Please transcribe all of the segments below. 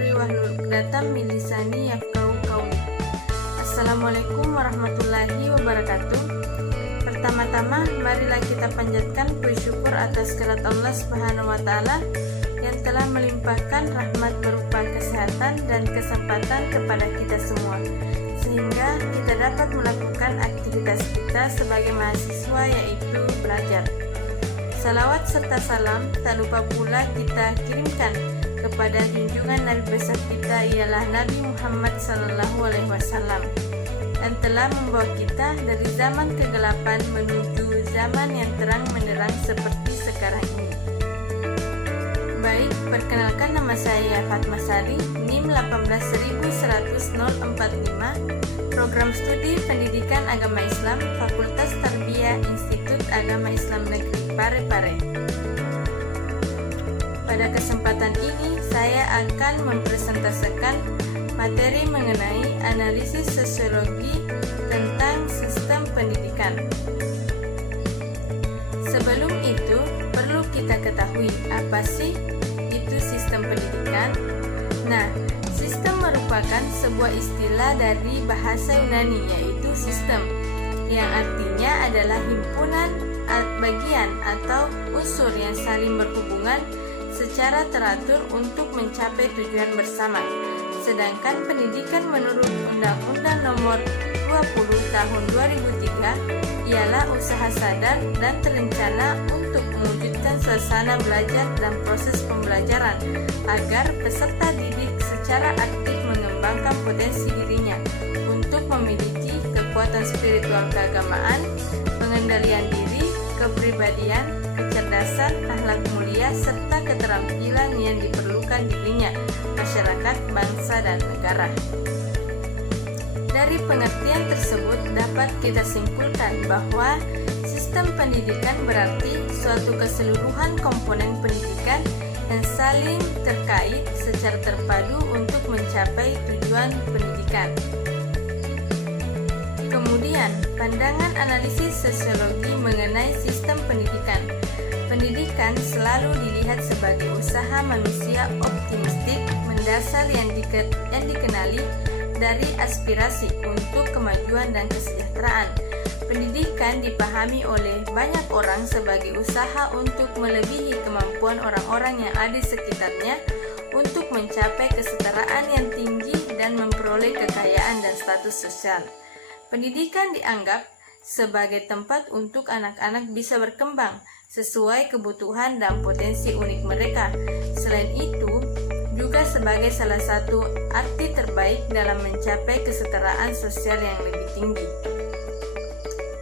amri wahlul 'uqdatam min lisani yafqahu qawli. Assalamualaikum warahmatullahi wabarakatuh. Pertama-tama, marilah kita panjatkan puji syukur atas kehadirat Allah Subhanahu wa taala yang telah melimpahkan rahmat berupa kesehatan dan kesempatan kepada kita semua, sehingga kita dapat melakukan aktivitas kita sebagai mahasiswa, yaitu belajar. Salawat serta salam tak lupa pula kita kirimkan kepada junjungan Nabi besar kita, ialah Nabi Muhammad SAW, dan telah membawa kita dari zaman kegelapan menuju zaman yang terang menderang seperti sekarang ini. Baik, perkenalkan, nama saya Fatma Sari, NIM 1810045, Program Studi Pendidikan Agama Islam, Fakultas Tarbiyah Institut Agama Islam Negeri Parepare. Pada kesempatan ini, saya akan mempresentasikan materi mengenai analisis sosiologi tentang sistem pendidikan. Sebelum itu, perlu kita ketahui apa sih itu sistem pendidikan. Nah, sistem merupakan sebuah istilah dari bahasa Yunani, yaitu sistem, yang artinya adalah himpunan bagian atau unsur yang saling berhubungan secara teratur untuk mencapai tujuan bersama. Sedangkan pendidikan menurut Undang-Undang Nomor 20 Tahun 2003 ialah usaha sadar dan terencana untuk mewujudkan suasana belajar dan proses pembelajaran agar peserta didik secara aktif mengembangkan potensi dirinya untuk memiliki kekuatan spiritual keagamaan, pengendalian diri, kepribadian, kecerdasan, akhlak mulia, serta keterampilan yang diperlukan dirinya, masyarakat, bangsa, dan negara. Dari pengertian tersebut dapat kita simpulkan bahwa sistem pendidikan berarti suatu keseluruhan komponen pendidikan yang saling terkait secara terpadu untuk mencapai tujuan pendidikan. Kemudian, pandangan analisis sosiologi mengenai sistem pendidikan. Pendidikan selalu dilihat sebagai usaha manusia optimistik mendasar yang dikenali dari aspirasi untuk kemajuan dan kesejahteraan. Pendidikan dipahami oleh banyak orang sebagai usaha untuk melebihi kemampuan orang-orang yang ada di sekitarnya untuk mencapai kesetaraan yang tinggi dan memperoleh kekayaan dan status sosial. Pendidikan dianggap sebagai tempat untuk anak-anak bisa berkembang sesuai kebutuhan dan potensi unik mereka. Selain itu, juga sebagai salah satu arti terbaik dalam mencapai kesetaraan sosial yang lebih tinggi.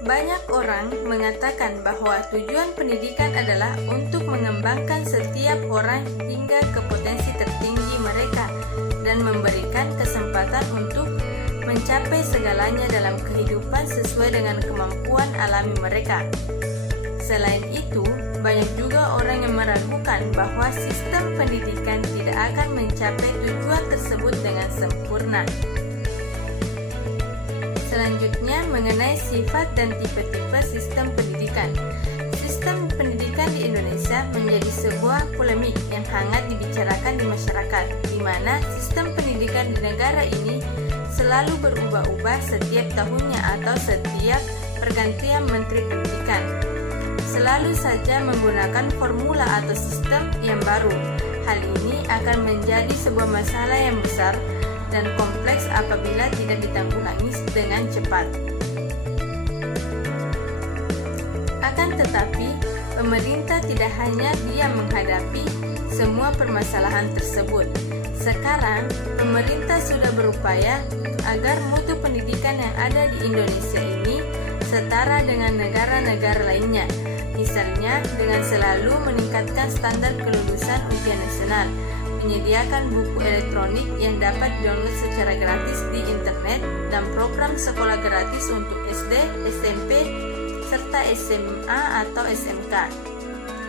Banyak orang mengatakan bahwa tujuan pendidikan adalah untuk mengembangkan setiap orang hingga ke potensi tertinggi mereka dan memberikan kesempatan untuk mencapai segalanya dalam kehidupan sesuai dengan kemampuan alami mereka. Selain itu, banyak juga orang yang meragukan bahwa sistem pendidikan tidak akan mencapai tujuan tersebut dengan sempurna. Selanjutnya, mengenai sifat dan tipe-tipe sistem pendidikan. Sistem pendidikan di Indonesia menjadi sebuah polemik yang hangat dibicarakan di masyarakat, di mana sistem pendidikan di negara ini selalu berubah-ubah setiap tahunnya atau setiap pergantian menteri pendidikan. Selalu saja menggunakan formula atau sistem yang baru. Hal ini akan menjadi sebuah masalah yang besar dan kompleks apabila tidak ditanggulangi dengan cepat. Akan tetapi, pemerintah tidak hanya diam menghadapi semua permasalahan tersebut. Sekarang, pemerintah sudah berupaya agar mutu pendidikan yang ada di Indonesia ini setara dengan negara-negara lainnya. Misalnya, dengan selalu meningkatkan standar kelulusan ujian nasional, menyediakan buku elektronik yang dapat download secara gratis di internet, dan program sekolah gratis untuk SD, SMP, serta SMA atau SMK.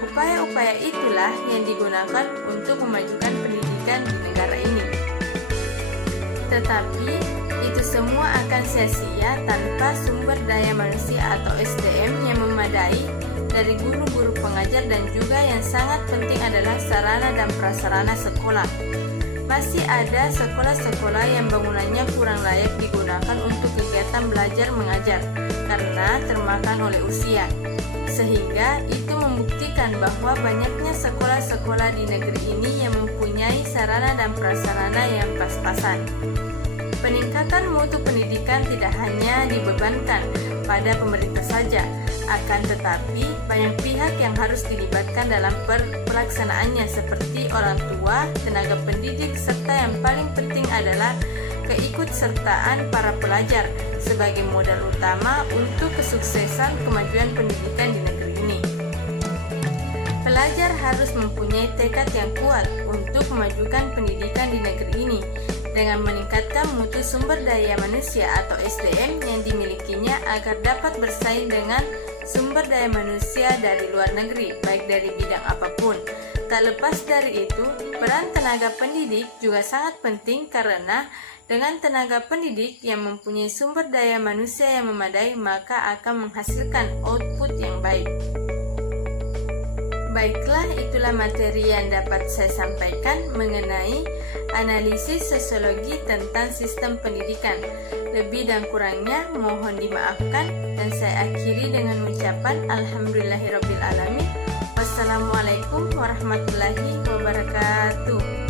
Upaya-upaya itulah yang digunakan untuk memajukan pendidikan di negara ini. Tetapi, itu semua akan sia-sia tanpa sumber daya manusia atau SDM yang memadai dari guru-guru pengajar, dan juga yang sangat penting adalah sarana dan prasarana sekolah. masih ada sekolah-sekolah yang bangunannya kurang layak digunakan untuk kegiatan belajar mengajar karena termakan oleh usia. Sehingga itu membuktikan bahwa banyaknya sekolah-sekolah di negeri ini yang mempunyai sarana dan prasarana yang pas-pasan. Peningkatan mutu pendidikan tidak hanya dibebankan pada pemerintah saja, akan tetapi banyak pihak yang harus dilibatkan dalam pelaksanaannya seperti orang tua, tenaga pendidik, serta yang paling penting adalah keikutsertaan para pelajar sebagai modal utama untuk kesuksesan kemajuan pendidikan di negeri ini. Pelajar harus mempunyai tekad yang kuat untuk memajukan pendidikan di negeri ini dengan meningkatkan mutu sumber daya manusia atau SDM yang dimilikinya agar dapat bersaing dengan sumber daya manusia dari luar negeri, baik dari bidang apapun. Tak lepas dari itu, peran tenaga pendidik juga sangat penting karena dengan tenaga pendidik yang mempunyai sumber daya manusia yang memadai, maka akan menghasilkan output yang baik. Baiklah, itulah materi yang dapat saya sampaikan mengenai analisis sosiologi tentang sistem pendidikan. Lebih dan kurangnya mohon dimaafkan, dan saya akhiri dengan ucapan Alhamdulillahirabbil alamin. Wassalamualaikum warahmatullahi wabarakatuh.